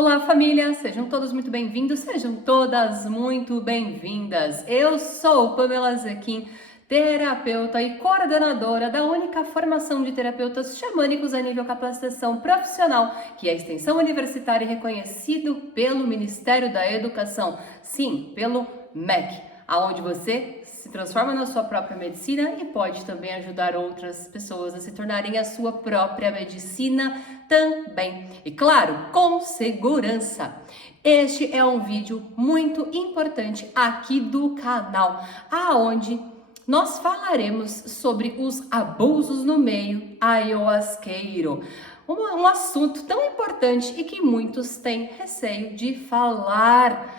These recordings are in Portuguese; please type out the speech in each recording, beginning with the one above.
Olá, família! Sejam todos muito bem-vindos, sejam todas muito bem-vindas. Eu sou Pamela Zequim, terapeuta e coordenadora da única formação de terapeutas xamânicos a nível capacitação profissional, que é a extensão universitária reconhecido pelo Ministério da Educação, sim, pelo MEC, aonde você se transforma na sua própria medicina e pode também ajudar outras pessoas a se tornarem a sua própria medicina também. E claro, com segurança. Este é um vídeo muito importante aqui do canal, aonde nós falaremos sobre os abusos no meio ayahuasqueiro. Um assunto tão importante e que muitos têm receio de falar.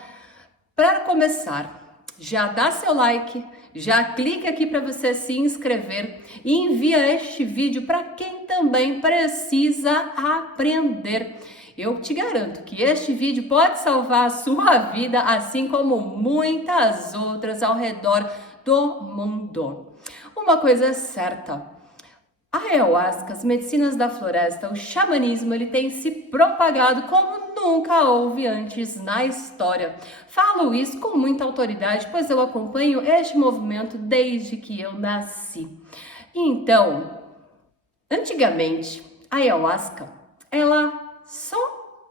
Para começar, já dá seu like, já clica aqui para você se inscrever e envia este vídeo para quem também precisa aprender. Eu te garanto que este vídeo pode salvar a sua vida, assim como muitas outras ao redor do mundo. Uma coisa é certa, a ayahuasca, as medicinas da floresta, o xamanismo, ele tem se propagado como nunca houve antes na história. Falo isso com muita autoridade, pois eu acompanho este movimento desde que eu nasci. Então, antigamente, a ayahuasca, ela só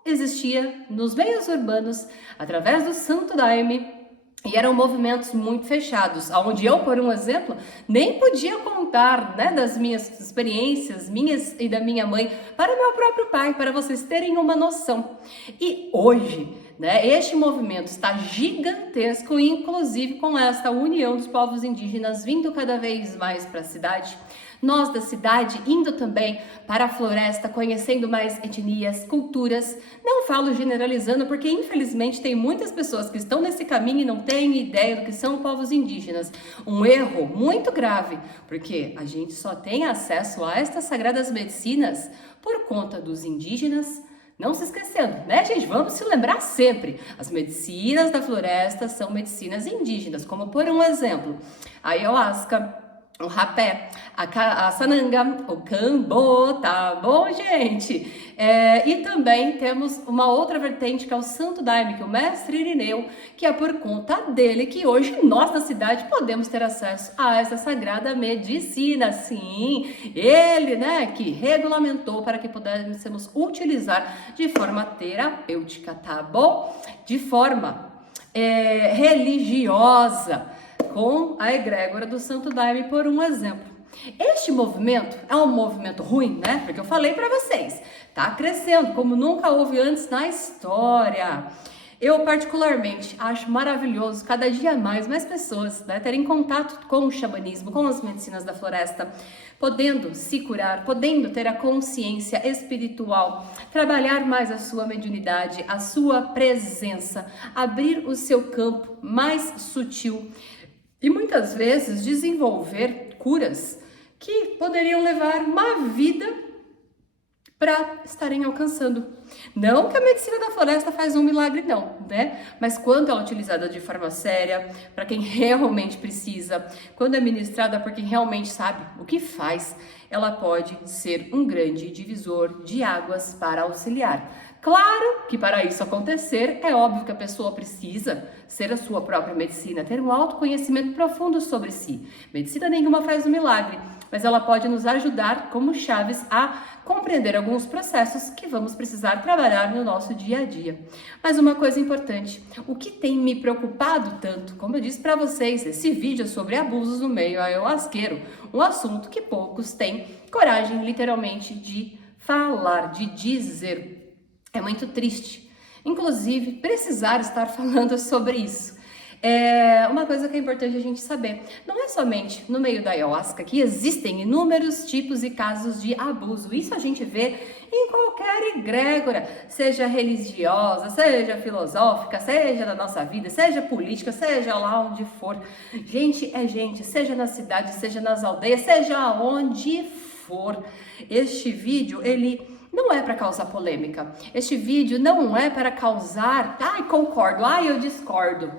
existia nos meios urbanos, através do Santo Daime, e eram movimentos muito fechados, onde eu, por um exemplo, nem podia contar, das minhas experiências, minhas e da minha mãe, para o meu próprio pai, para vocês terem uma noção. E hoje, este movimento está gigantesco, inclusive com essa união dos povos indígenas vindo cada vez mais para a cidade. Nós da cidade indo também para a floresta, conhecendo mais etnias, culturas. Não falo generalizando, porque infelizmente tem muitas pessoas que estão nesse caminho e não têm ideia do que são povos indígenas. Um erro muito grave, porque a gente só tem acesso a estas sagradas medicinas por conta dos indígenas. Não se esquecendo, gente? Vamos se lembrar sempre. As medicinas da floresta são medicinas indígenas, como por um exemplo, a ayahuasca, o rapé, a sananga, o cambô, tá bom, gente? E também temos uma outra vertente que é o Santo Daime, que é o mestre Irineu, que é por conta dele que hoje nós da cidade podemos ter acesso a essa sagrada medicina. Sim, ele, que regulamentou para que pudéssemos utilizar de forma terapêutica, tá bom? De forma religiosa, com a egrégora do Santo Daime, por um exemplo. Este movimento é um movimento ruim, Porque eu falei para vocês, tá crescendo como nunca houve antes na história. Eu particularmente acho maravilhoso cada dia mais pessoas terem contato com o xamanismo, com as medicinas da floresta, podendo se curar, podendo ter a consciência espiritual, trabalhar mais a sua mediunidade, a sua presença, abrir o seu campo mais sutil e muitas vezes desenvolver curas que poderiam levar uma vida para estarem alcançando. Não que a medicina da floresta faz um milagre não, Mas quando ela é utilizada de forma séria, para quem realmente precisa, quando é ministrada por quem realmente sabe o que faz, ela pode ser um grande divisor de águas para auxiliar. Claro que para isso acontecer, é óbvio que a pessoa precisa ser a sua própria medicina, ter um autoconhecimento profundo sobre si. Medicina nenhuma faz um milagre, mas ela pode nos ajudar como chaves a compreender alguns processos que vamos precisar trabalhar no nosso dia a dia. Mas uma coisa importante, o que tem me preocupado tanto, como eu disse para vocês, esse vídeo é sobre abusos no meio ayahuasqueiro, um assunto que poucos têm coragem, literalmente, de falar, de dizer. É muito triste, inclusive, precisar estar falando sobre isso. Uma coisa que é importante a gente saber, não é somente no meio da ayahuasca que existem inúmeros tipos e casos de abuso. Isso a gente vê em qualquer egrégora, seja religiosa, seja filosófica, seja da nossa vida, seja política, seja lá onde for. Gente é gente, seja na cidade, seja nas aldeias, seja onde for. Este vídeo, ele não é para causar polêmica. Este vídeo não é para causar, concordo, eu discordo.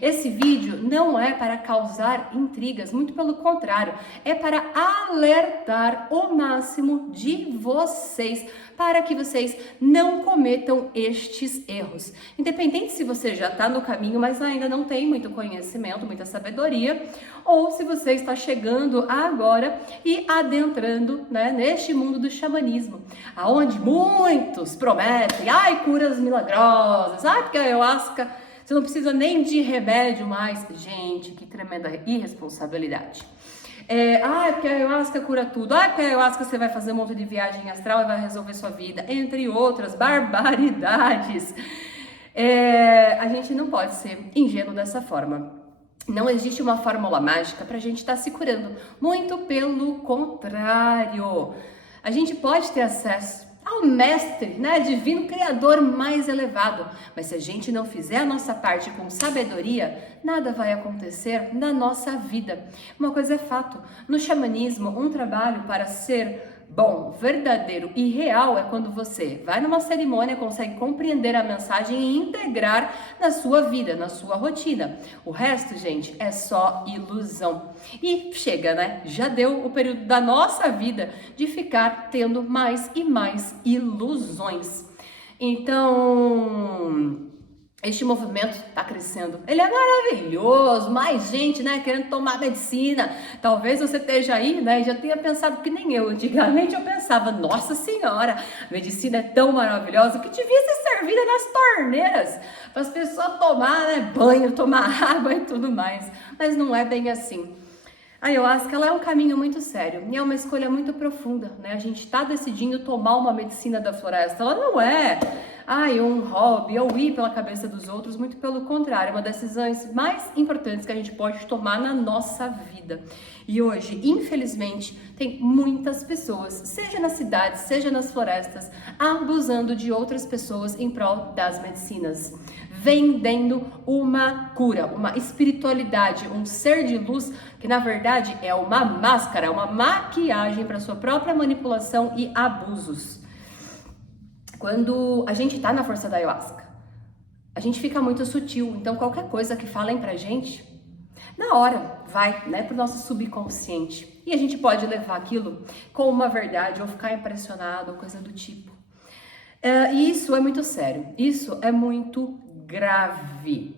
Esse vídeo não é para causar intrigas, muito pelo contrário, é para alertar o máximo de vocês, para que vocês não cometam estes erros. Independente se você já está no caminho, mas ainda não tem muito conhecimento, muita sabedoria, ou se você está chegando agora e adentrando, né, neste mundo do xamanismo, aonde muitos prometem, ai, curas milagrosas, ai, porque a ayahuasca, você não precisa nem de remédio mais. Gente, que tremenda irresponsabilidade. Porque a ayahuasca cura tudo. Porque a ayahuasca você vai fazer um monte de viagem astral e vai resolver sua vida. Entre outras barbaridades. A gente não pode ser ingênuo dessa forma. Não existe uma fórmula mágica para a gente estar se curando. Muito pelo contrário. A gente pode ter acesso ao mestre, né, divino criador mais elevado, mas se a gente não fizer a nossa parte com sabedoria, nada vai acontecer na nossa vida. Uma coisa é fato, no xamanismo, um trabalho para ser bom, verdadeiro e real é quando você vai numa cerimônia, consegue compreender a mensagem e integrar na sua vida, na sua rotina. O resto, gente, é só ilusão. E chega, né? Já deu o período da nossa vida de ficar tendo mais e mais ilusões. Então, este movimento está crescendo, ele é maravilhoso, mais gente, né, querendo tomar medicina. Talvez você esteja aí, né, já tenha pensado que nem eu. Antigamente eu pensava, nossa senhora, a medicina é tão maravilhosa que devia ser servida nas torneiras, para as pessoas tomar, né, banho, tomar água e tudo mais. Mas não é bem assim. A ayahuasca, ela é um caminho muito sério e é uma escolha muito profunda, né? A gente está decidindo tomar uma medicina da floresta. Ela não é um hobby ou ir pela cabeça dos outros, muito pelo contrário, é uma das decisões mais importantes que a gente pode tomar na nossa vida. E hoje, infelizmente, tem muitas pessoas, seja nas cidades, seja nas florestas, abusando de outras pessoas em prol das medicinas, vendendo uma cura, uma espiritualidade, um ser de luz que na verdade é uma máscara, uma maquiagem para sua própria manipulação e abusos. Quando a gente tá na força da ayahuasca, a gente fica muito sutil, então qualquer coisa que falem pra gente, na hora vai, né, pro nosso subconsciente. E a gente pode levar aquilo como uma verdade ou ficar impressionado ou coisa do tipo. E isso é muito sério, isso é muito grave,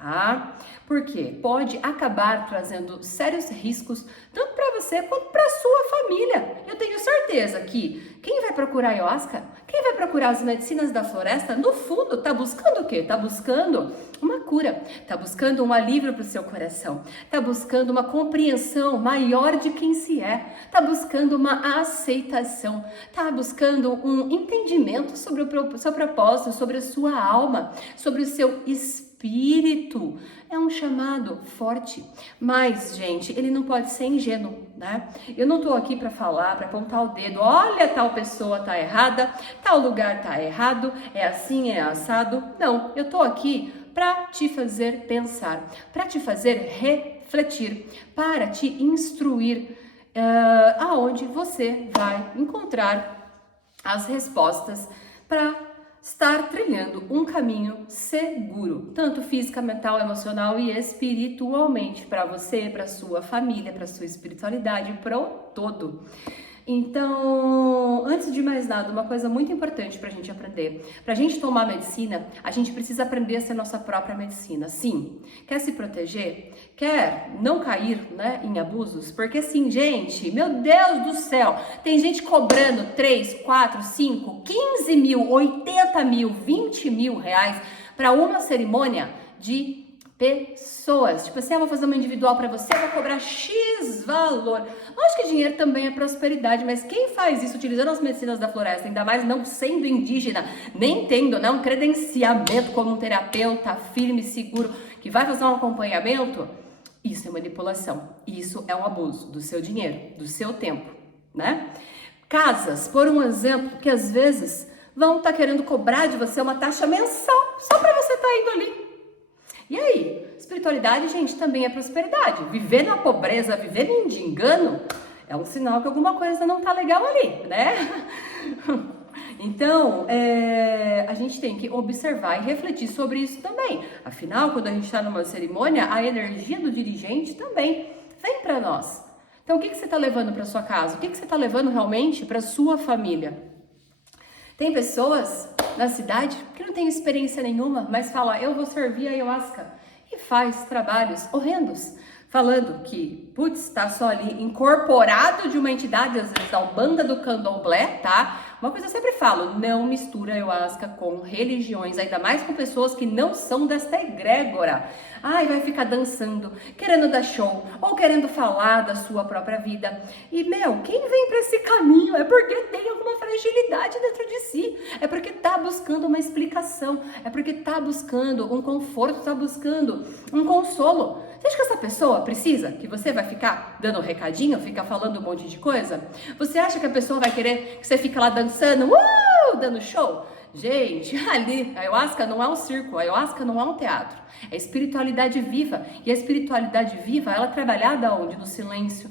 tá? Porque pode acabar trazendo sérios riscos tanto para você quanto para sua família. Eu tenho certeza que quem vai procurar ayahuasca, quem vai procurar as medicinas da floresta, no fundo tá buscando o quê? Tá buscando uma cura, tá buscando um alívio para o seu coração, tá buscando uma compreensão maior de quem se é, tá buscando uma aceitação, tá buscando um entendimento sobre o seu propósito, sobre a sua alma, sobre o seu espírito. É um chamado forte, mas, gente, ele não pode ser ingênuo, né? Eu não tô aqui para falar, para apontar o dedo, olha, tal pessoa tá errada, tal lugar tá errado, é assim, é assado. Não, eu tô aqui para te fazer pensar, para te fazer refletir, para te instruir aonde você vai encontrar as respostas para estar trilhando um caminho seguro, tanto física, mental, emocional e espiritualmente, para você, para sua família, para sua espiritualidade, para o todo. Então, antes de mais nada, uma coisa muito importante para a gente aprender. Para a gente tomar medicina, a gente precisa aprender a ser nossa própria medicina. Sim, quer se proteger? Quer não cair, né, em abusos? Porque sim, gente, meu Deus do céu, tem gente cobrando 3, 4, 5, 15 mil, 80 mil, 20 mil reais para uma cerimônia de pessoas. Tipo assim, eu vou fazer uma individual para você, eu vou cobrar X valor. Lógico que dinheiro também é prosperidade, mas quem faz isso utilizando as medicinas da floresta, ainda mais não sendo indígena, nem tendo, né, um credenciamento como um terapeuta firme, seguro, que vai fazer um acompanhamento, isso é manipulação. Isso é um abuso do seu dinheiro, do seu tempo, né? Casas, por um exemplo, que às vezes vão estar querendo cobrar de você uma taxa mensal só para você estar indo ali. E aí, espiritualidade, gente, também é prosperidade. Viver na pobreza, viver em engano, é um sinal que alguma coisa não tá legal ali, né? Então, a gente tem que observar e refletir sobre isso também. Afinal, quando a gente está numa cerimônia, a energia do dirigente também vem para nós. Então, o que você está levando para sua casa? O que você está levando realmente para sua família? Tem pessoas na cidade que não têm experiência nenhuma, mas falam, eu vou servir a ayahuasca. E faz trabalhos horrendos, falando que, putz, está só ali incorporado de uma entidade, às vezes da Umbanda, do Candomblé, tá? Uma coisa eu sempre falo, não mistura ayahuasca com religiões, ainda mais com pessoas que não são desta egrégora. Ai, vai ficar dançando, querendo dar show, ou querendo falar da sua própria vida. E, quem vem para esse caminho é porque tem alguma fragilidade dentro de si. É porque tá buscando uma explicação, é porque tá buscando um conforto, tá buscando um consolo. Você acha que essa pessoa precisa que você vai ficar dando recadinho, ficar falando um monte de coisa? Você acha que a pessoa vai querer que você fique lá dançando, dando show? Gente, ali, a ayahuasca não é um circo, a ayahuasca não é um teatro, é espiritualidade viva. E a espiritualidade viva, ela é trabalhada onde? No silêncio,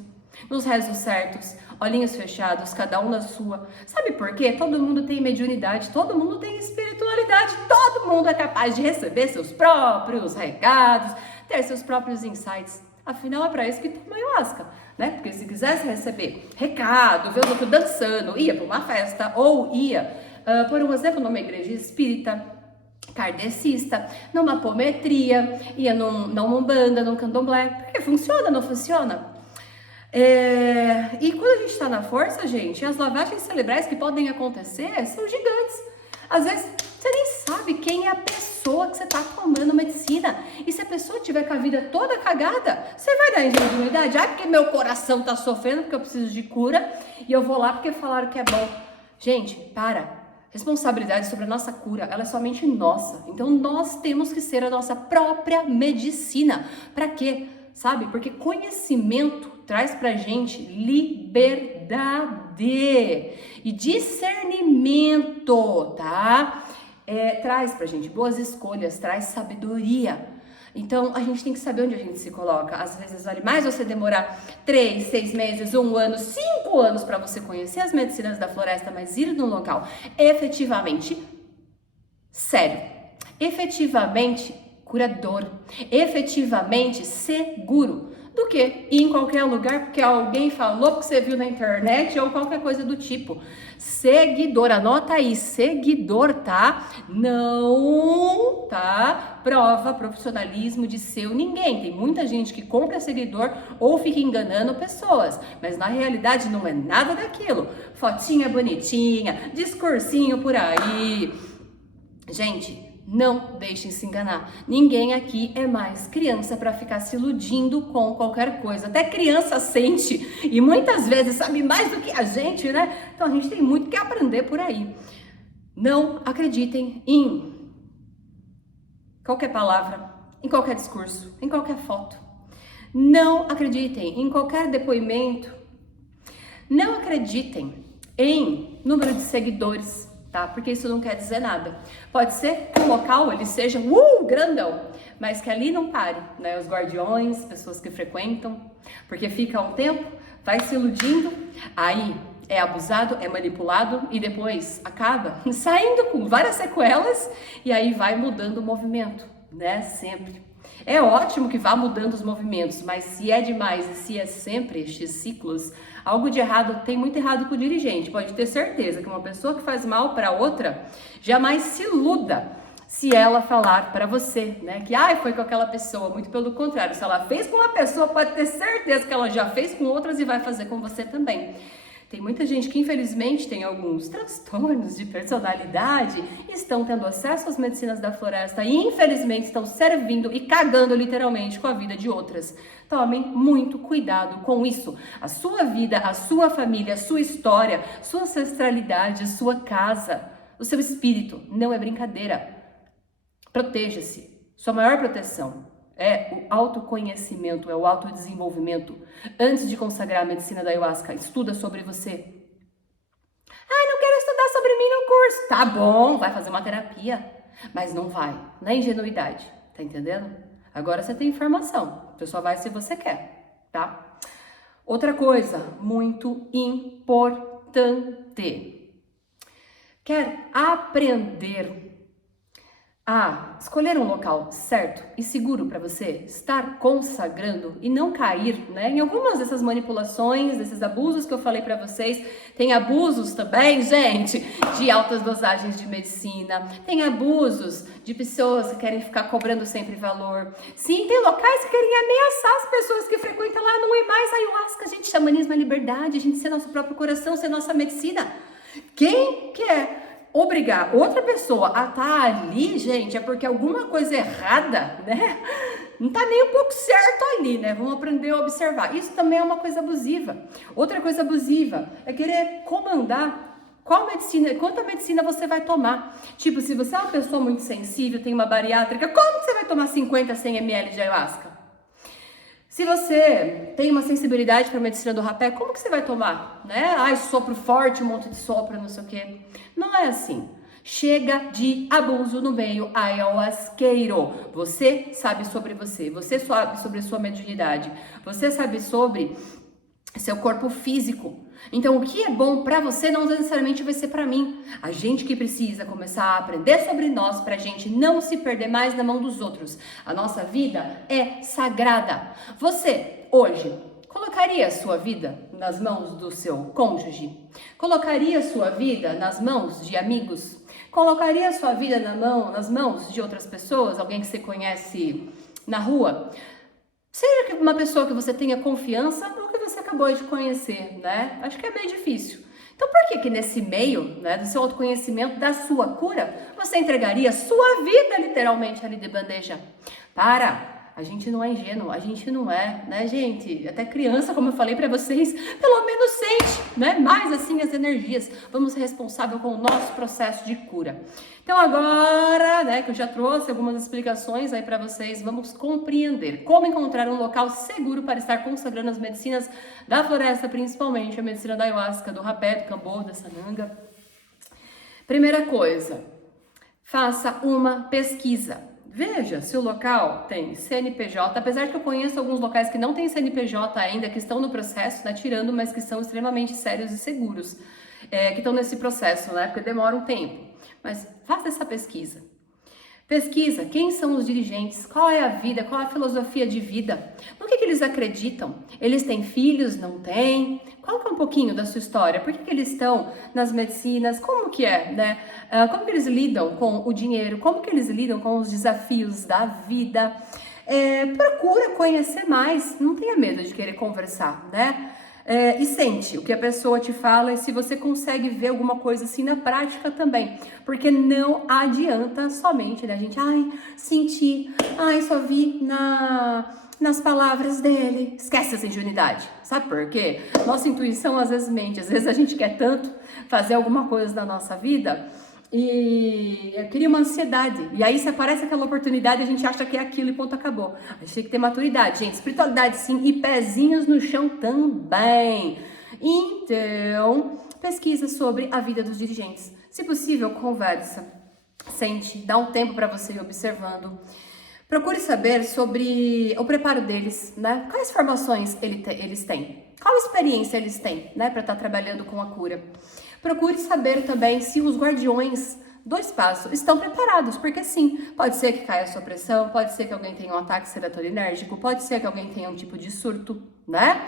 nos rezos certos, olhinhos fechados, cada um na sua. Sabe por quê? Todo mundo tem mediunidade, todo mundo tem espiritualidade, todo mundo é capaz de receber seus próprios recados, ter seus próprios insights. Afinal, é para isso que toma ayahuasca, né? Porque se quisesse receber recado, ver os outros dançando, ia para uma festa ou ia... por um exemplo, numa igreja espírita, kardecista, numa apometria, ia numa umbanda, num candomblé, porque funciona, não funciona? E quando a gente está na força, gente, as lavagens cerebrais que podem acontecer são gigantes. Às vezes, você nem sabe quem é a pessoa que você está tomando medicina. E se a pessoa tiver com a vida toda cagada, você vai dar ingenuidade? Porque meu coração está sofrendo, porque eu preciso de cura, e eu vou lá porque falaram que é bom. Gente, para. Responsabilidade sobre a nossa cura, ela é somente nossa. Então nós temos que ser a nossa própria medicina. Para quê? Sabe? Porque conhecimento traz pra gente liberdade e discernimento, tá? Traz pra gente boas escolhas, traz sabedoria. Então, a gente tem que saber onde a gente se coloca. Às vezes vale mais você demorar 3, 6 meses, 1 ano, 5 anos para você conhecer as medicinas da floresta, mas ir num local efetivamente sério, efetivamente curador, efetivamente seguro, do que ir em qualquer lugar porque alguém falou, que você viu na internet ou qualquer coisa do tipo. Seguidor, anota aí, seguidor, tá? Não, tá? Prova profissionalismo de seu ninguém. Tem muita gente que compra seguidor ou fica enganando pessoas, mas na realidade não é nada daquilo. Fotinha bonitinha, discursinho por aí. Gente, não deixem se enganar. Ninguém aqui é mais criança para ficar se iludindo com qualquer coisa. Até criança sente e muitas vezes sabe mais do que a gente, né? Então a gente tem muito que aprender por aí. Não acreditem em qualquer palavra, em qualquer discurso, em qualquer foto. Não acreditem em qualquer depoimento. Não acreditem em número de seguidores, tá? Porque isso não quer dizer nada. Pode ser que o local ele seja grandão, mas que ali não pare, né? Os guardiões, pessoas que frequentam, porque fica um tempo, vai se iludindo, aí é abusado, é manipulado e depois acaba saindo com várias sequelas e aí vai mudando o movimento, né? Sempre. É ótimo que vá mudando os movimentos, mas se é demais e se é sempre estes ciclos, algo de errado, tem muito errado com o dirigente. Pode ter certeza que uma pessoa que faz mal para outra, jamais se iluda se ela falar para você, né? Que foi com aquela pessoa. Muito pelo contrário, se ela fez com uma pessoa, pode ter certeza que ela já fez com outras e vai fazer com você também. Tem muita gente que infelizmente tem alguns transtornos de personalidade e estão tendo acesso às medicinas da floresta e infelizmente estão servindo e cagando literalmente com a vida de outras. Tomem muito cuidado com isso. A sua vida, a sua família, a sua história, sua ancestralidade, a sua casa, o seu espírito não é brincadeira. Proteja-se. Sua maior proteção é o autoconhecimento, é o autodesenvolvimento. Antes de consagrar a medicina da ayahuasca, estuda sobre você. Não quero estudar sobre mim no curso. Tá bom, vai fazer uma terapia, mas não vai, na ingenuidade, tá entendendo? Agora você tem informação, você só vai se você quer, tá? Outra coisa muito importante. Quer aprender a escolher um local certo e seguro para você estar consagrando e não cair, né, em algumas dessas manipulações, desses abusos que eu falei para vocês. Tem abusos também, gente, de altas dosagens de medicina, tem abusos de pessoas que querem ficar cobrando sempre valor. Sim, tem locais que querem ameaçar as pessoas que frequentam lá. Não é mais ayahuasca, gente. Xamanismo é liberdade, a gente ser nosso próprio coração, ser nossa medicina. Quem quer obrigar outra pessoa a estar ali, gente, é porque alguma coisa errada, né? Não tá nem um pouco certo ali, né? Vamos aprender a observar. Isso também é uma coisa abusiva. Outra coisa abusiva é querer comandar qual medicina, quanta medicina você vai tomar. Tipo, se você é uma pessoa muito sensível, tem uma bariátrica, como que você vai tomar 50, 100 ml de ayahuasca? Se você tem uma sensibilidade para a medicina do rapé, como que você vai tomar? Né? Ai, sopro forte, um monte de sopro, não sei o quê. Não é assim. Chega de abuso no meio ayahuasqueiro. Você sabe sobre você sabe sobre a sua mediunidade, você sabe sobre seu corpo físico. Então, o que é bom para você não necessariamente vai ser para mim. A gente que precisa começar a aprender sobre nós pra gente não se perder mais na mão dos outros. A nossa vida é sagrada. Você, hoje, colocaria a sua vida nas mãos do seu cônjuge? Colocaria a sua vida nas mãos de amigos? Colocaria a sua vida nas mãos de outras pessoas? Alguém que você conhece na rua? Seja uma pessoa que você tenha confiança ou que você acabou de conhecer, né? Acho que é bem difícil. Então, por que nesse meio, né, do seu autoconhecimento, da sua cura, você entregaria a sua vida literalmente ali de bandeja? A gente não é ingênuo, a gente não é, né, gente? Até criança, como eu falei pra vocês, pelo menos sente, né, mais assim as energias. Vamos ser responsáveis com o nosso processo de cura. Então agora, né, que eu já trouxe algumas explicações aí pra vocês, vamos compreender como encontrar um local seguro para estar consagrando as medicinas da floresta, principalmente a medicina da ayahuasca, do rapé, do cambô, da sananga. Primeira coisa, faça uma pesquisa. Veja se o local tem CNPJ, apesar de que eu conheço alguns locais que não têm CNPJ ainda, que estão no processo, né, tirando, mas que são extremamente sérios e seguros, que estão nesse processo, né, porque demora um tempo. Mas faça essa pesquisa. Pesquisa quem são os dirigentes, qual é a vida, qual é a filosofia de vida, no que eles acreditam, eles têm filhos, não têm, qual que é um pouquinho da sua história, por que eles estão nas medicinas, como que é, né? Como que eles lidam com o dinheiro, como que eles lidam com os desafios da vida. Procura conhecer mais, não tenha medo de querer conversar, né? E sente o que a pessoa te fala e se você consegue ver alguma coisa assim na prática também, porque não adianta somente, né, gente, senti, só vi nas palavras dele. Esquece essa ingenuidade, sabe por quê? Nossa intuição às vezes mente, às vezes a gente quer tanto fazer alguma coisa na nossa vida e cria uma ansiedade, e aí se aparece aquela oportunidade a gente acha que é aquilo e ponto, acabou. A gente tem que ter maturidade, gente, espiritualidade sim, e pezinhos no chão também. Então, pesquisa sobre a vida dos dirigentes, se possível conversa, sente, dá um tempo para você ir observando. Procure saber sobre o preparo deles, né? Quais formações eles têm, qual experiência eles têm, né, para estar trabalhando com a cura. Procure saber também se os guardiões do espaço estão preparados, porque sim, pode ser que caia a sua pressão, pode ser que alguém tenha um ataque serotoninérgico, pode ser que alguém tenha um tipo de surto, né?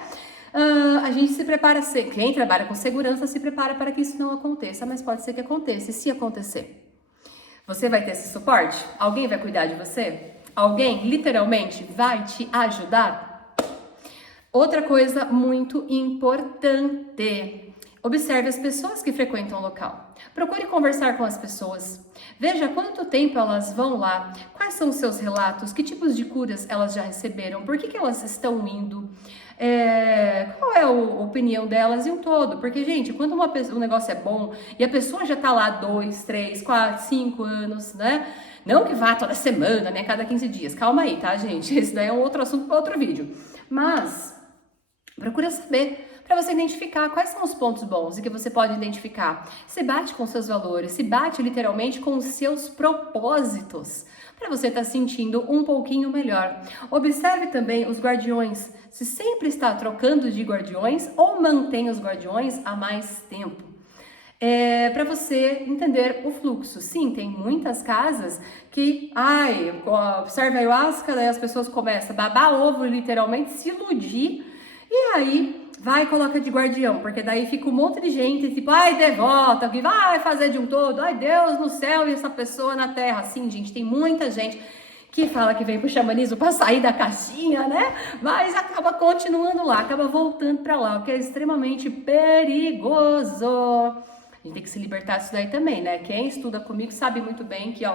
A gente se prepara, quem trabalha com segurança se prepara para que isso não aconteça, mas pode ser que aconteça, e se acontecer, você vai ter esse suporte? Alguém vai cuidar de você? Alguém literalmente vai te ajudar? Outra coisa muito importante: observe as pessoas que frequentam o local. Procure conversar com as pessoas. Veja quanto tempo elas vão lá, quais são os seus relatos, que tipos de curas elas já receberam, por que elas estão indo, qual é a opinião delas e um todo. Porque, gente, quando um negócio é bom e a pessoa já tá lá 2, 3, 4, 5 anos, né? Não que vá toda semana, né? Cada 15 dias. Calma aí, tá, gente? Esse daí é um outro assunto para outro vídeo. Mas procura saber, para você identificar quais são os pontos bons e que você pode identificar. Se bate com seus valores, se bate literalmente com os seus propósitos, para você estar sentindo um pouquinho melhor. Observe também os guardiões, se sempre está trocando de guardiões ou mantém os guardiões há mais tempo. para você entender o fluxo. Sim, tem muitas casas que, serve ayahuasca, daí as pessoas começam a babar ovo, literalmente, se iludir, e aí vai e coloca de guardião, porque daí fica um monte de gente, tipo, devota, que vai fazer de um todo, Deus no céu e essa pessoa na terra. Sim, gente, tem muita gente que fala que vem pro xamanismo para sair da caixinha, né? Mas acaba continuando lá, acaba voltando para lá, o que é extremamente perigoso. A gente tem que se libertar disso daí também, né? Quem estuda comigo sabe muito bem que,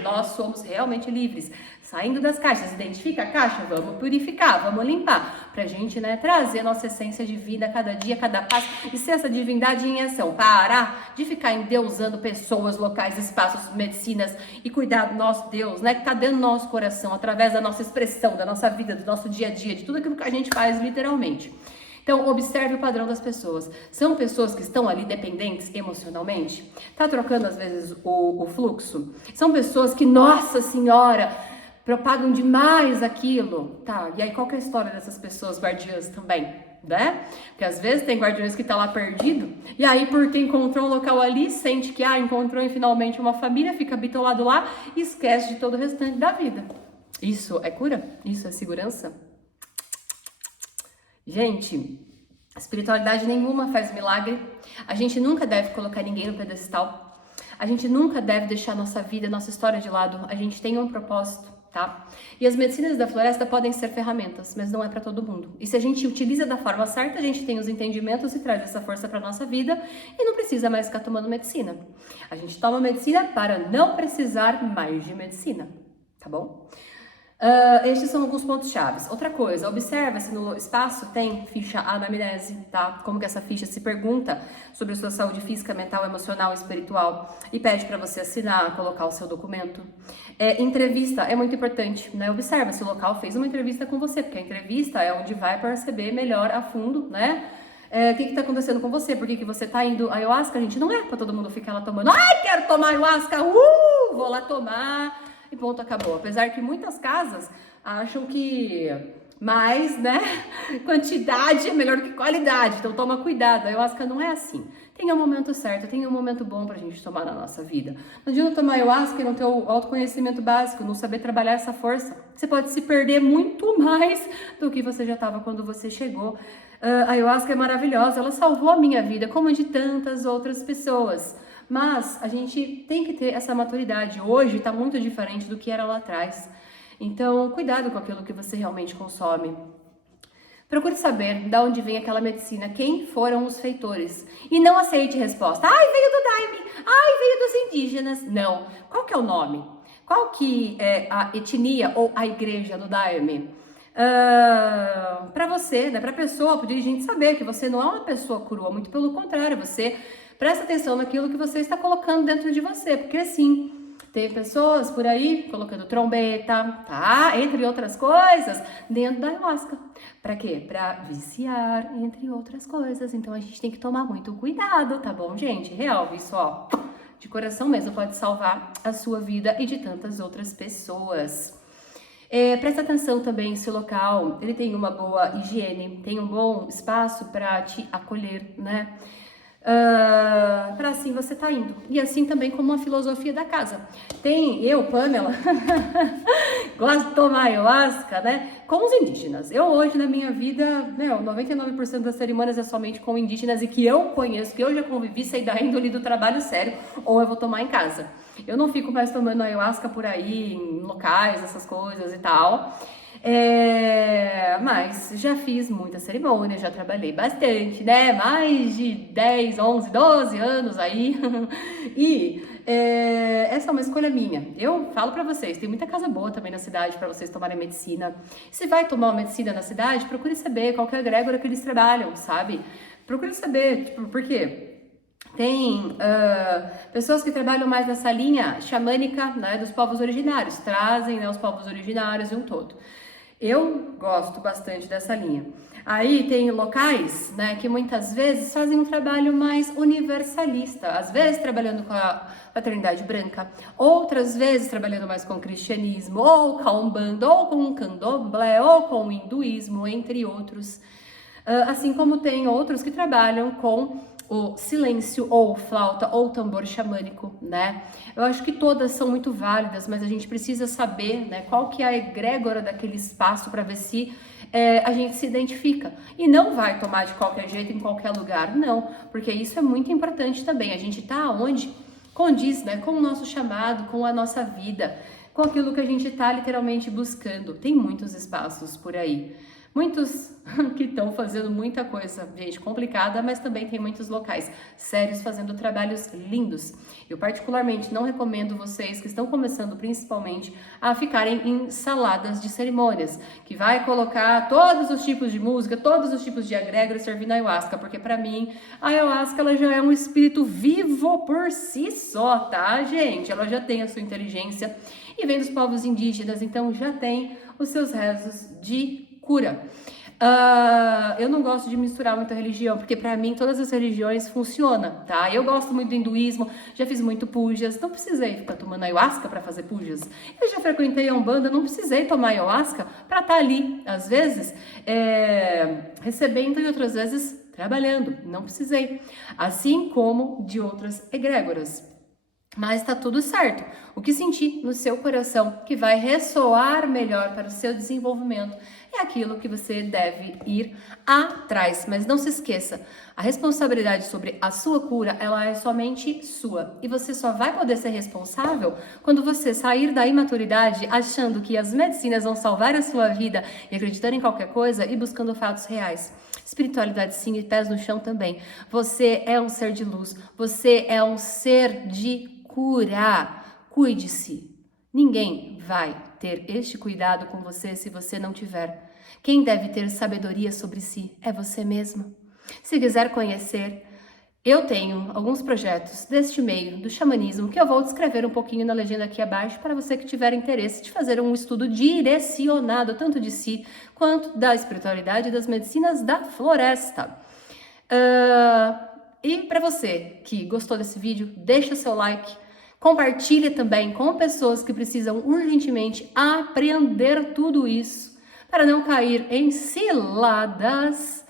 nós somos realmente livres. Saindo das caixas, identifica a caixa, vamos purificar, vamos limpar. Pra gente, né, trazer a nossa essência de vida a cada dia, a cada passo. E ser essa divindade em ação. Parar de ficar endeusando pessoas, locais, espaços, medicinas e cuidar do nosso Deus, né? Que tá dentro do nosso coração, através da nossa expressão, da nossa vida, do nosso dia a dia, de tudo aquilo que a gente faz literalmente. Então, observe o padrão das pessoas. São pessoas que estão ali dependentes emocionalmente? Tá trocando, às vezes, o fluxo? São pessoas que, nossa senhora, propagam demais aquilo? Tá, e aí qual que é a história dessas pessoas guardiãs também? Né? Porque às vezes tem guardiões que tá lá perdido, e aí porque encontrou um local ali, sente que, encontrou finalmente uma família, fica bitolado lá e esquece de todo o restante da vida. Isso é cura? Isso é segurança? Gente, espiritualidade nenhuma faz milagre. A gente nunca deve colocar ninguém no pedestal. A gente nunca deve deixar nossa vida, nossa história de lado. A gente tem um propósito, tá? E as medicinas da floresta podem ser ferramentas, mas não é para todo mundo. E se a gente utiliza da forma certa, a gente tem os entendimentos e traz essa força para nossa vida e não precisa mais ficar tomando medicina. A gente toma medicina para não precisar mais de medicina, tá bom? Estes são alguns pontos chaves. Outra coisa, observa se no espaço tem ficha anamnese, tá? Como que essa ficha se pergunta sobre a sua saúde física, mental, emocional e espiritual e pede para você assinar, colocar o seu documento. Entrevista é muito importante, né? Observa se o local fez uma entrevista com você, porque a entrevista é onde vai perceber melhor a fundo, né? O que tá acontecendo com você? Por que você tá indo ayahuasca? A gente não é pra todo mundo ficar lá tomando. Quero tomar ayahuasca! Vou lá tomar. E ponto, acabou. Apesar que muitas casas acham que mais, né, quantidade é melhor que qualidade. Então toma cuidado, a ayahuasca não é assim. Tem um momento certo, tem um momento bom pra gente tomar na nossa vida. Não adianta tomar ayahuasca e não ter o autoconhecimento básico, não saber trabalhar essa força. Você pode se perder muito mais do que você já estava quando você chegou. A ayahuasca é maravilhosa, ela salvou a minha vida, como a de tantas outras pessoas. Mas a gente tem que ter essa maturidade. Hoje está muito diferente do que era lá atrás. Então, cuidado com aquilo que você realmente consome. Procure saber de onde vem aquela medicina, quem foram os feitores. E não aceite resposta. Veio do Daime. Veio dos indígenas. Não. Qual que é o nome? Qual que é a etnia ou a igreja do Daime? Para você, né, para a pessoa, para o dirigente saber que você não é uma pessoa crua. Muito pelo contrário, você... Presta atenção naquilo que você está colocando dentro de você, porque assim, tem pessoas por aí colocando trombeta, tá? Entre outras coisas, dentro da ayahuasca. Pra quê? Pra viciar, entre outras coisas. Então a gente tem que tomar muito cuidado, tá bom, gente? Real, isso, de coração mesmo, pode salvar a sua vida e de tantas outras pessoas. Presta atenção também se o local, ele tem uma boa higiene, tem um bom espaço para te acolher, né? Para assim você tá indo. E assim também como a filosofia da casa. Eu, Pamela, gosto de tomar ayahuasca, né? Com os indígenas. Eu hoje na minha vida, 99% das cerimônias é somente com indígenas e que eu conheço, que eu já convivi, sei da índole do trabalho sério, ou eu vou tomar em casa. Eu não fico mais tomando ayahuasca por aí, em locais, essas coisas e tal. Mas já fiz muita cerimônia, já trabalhei bastante, né? Mais de 10, 11, 12 anos aí. E essa é uma escolha minha. Eu falo pra vocês, tem muita casa boa também na cidade pra vocês tomarem medicina. Se vai tomar uma medicina na cidade, procure saber qual que é a egrégora que eles trabalham, sabe? Procure saber, por quê? Tem pessoas que trabalham mais nessa linha xamânica, né, dos povos originários, trazem, né, os povos originários de um todo. Eu gosto bastante dessa linha. Aí tem locais, né, que muitas vezes fazem um trabalho mais universalista, às vezes trabalhando com a fraternidade branca, outras vezes trabalhando mais com o cristianismo, ou com a Umbanda, ou com o candomblé, ou com o hinduísmo, entre outros. Assim como tem outros que trabalham com o silêncio, ou flauta, ou tambor xamânico, né? Eu acho que todas são muito válidas, mas a gente precisa saber, né, qual que é a egrégora daquele espaço para ver se a gente se identifica. E não vai tomar de qualquer jeito, em qualquer lugar, não, porque isso é muito importante também. A gente tá onde condiz, né, com o nosso chamado, com a nossa vida, com aquilo que a gente tá literalmente buscando. Tem muitos espaços por aí. Muitos que estão fazendo muita coisa, gente, complicada, mas também tem muitos locais sérios fazendo trabalhos lindos. Eu particularmente não recomendo vocês que estão começando principalmente a ficarem em saladas de cerimônias, que vai colocar todos os tipos de música, todos os tipos de egrégora servindo ayahuasca, porque para mim a ayahuasca ela já é um espírito vivo por si só, tá, gente? Ela já tem a sua inteligência e vem dos povos indígenas, então já tem os seus rezos de cura. Eu não gosto de misturar muita religião, porque pra mim todas as religiões funcionam, tá? Eu gosto muito do hinduísmo, já fiz muito pujas, não precisei ficar tomando ayahuasca pra fazer pujas. Eu já frequentei a Umbanda, não precisei tomar ayahuasca pra estar ali, às vezes, recebendo e outras vezes trabalhando, não precisei. Assim como de outras egrégoras. Mas tá tudo certo. O que sentir no seu coração que vai ressoar melhor para o seu desenvolvimento é aquilo que você deve ir atrás. Mas não se esqueça, a responsabilidade sobre a sua cura, ela é somente sua. E você só vai poder ser responsável quando você sair da imaturidade achando que as medicinas vão salvar a sua vida e acreditando em qualquer coisa e buscando fatos reais. Espiritualidade sim e pés no chão também. Você é um ser de luz, você é um ser de cura. Cuide-se. Ninguém vai ter este cuidado com você se você não tiver. Quem deve ter sabedoria sobre si é você mesmo. Se quiser conhecer, eu tenho alguns projetos deste meio do xamanismo que eu vou descrever um pouquinho na legenda aqui abaixo para você que tiver interesse de fazer um estudo direcionado tanto de si quanto da espiritualidade e das medicinas da floresta. E para você que gostou desse vídeo, deixa seu like, compartilhe também com pessoas que precisam urgentemente aprender tudo isso para não cair em ciladas.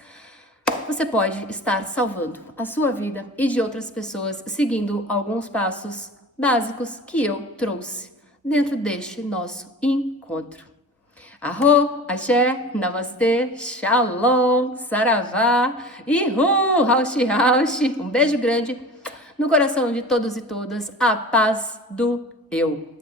Você pode estar salvando a sua vida e de outras pessoas seguindo alguns passos básicos que eu trouxe dentro deste nosso encontro. Arro, axé, namastê, shalom, saravá, ihu, raushi, raushi. Um beijo grande no coração de todos e todas. A paz do eu.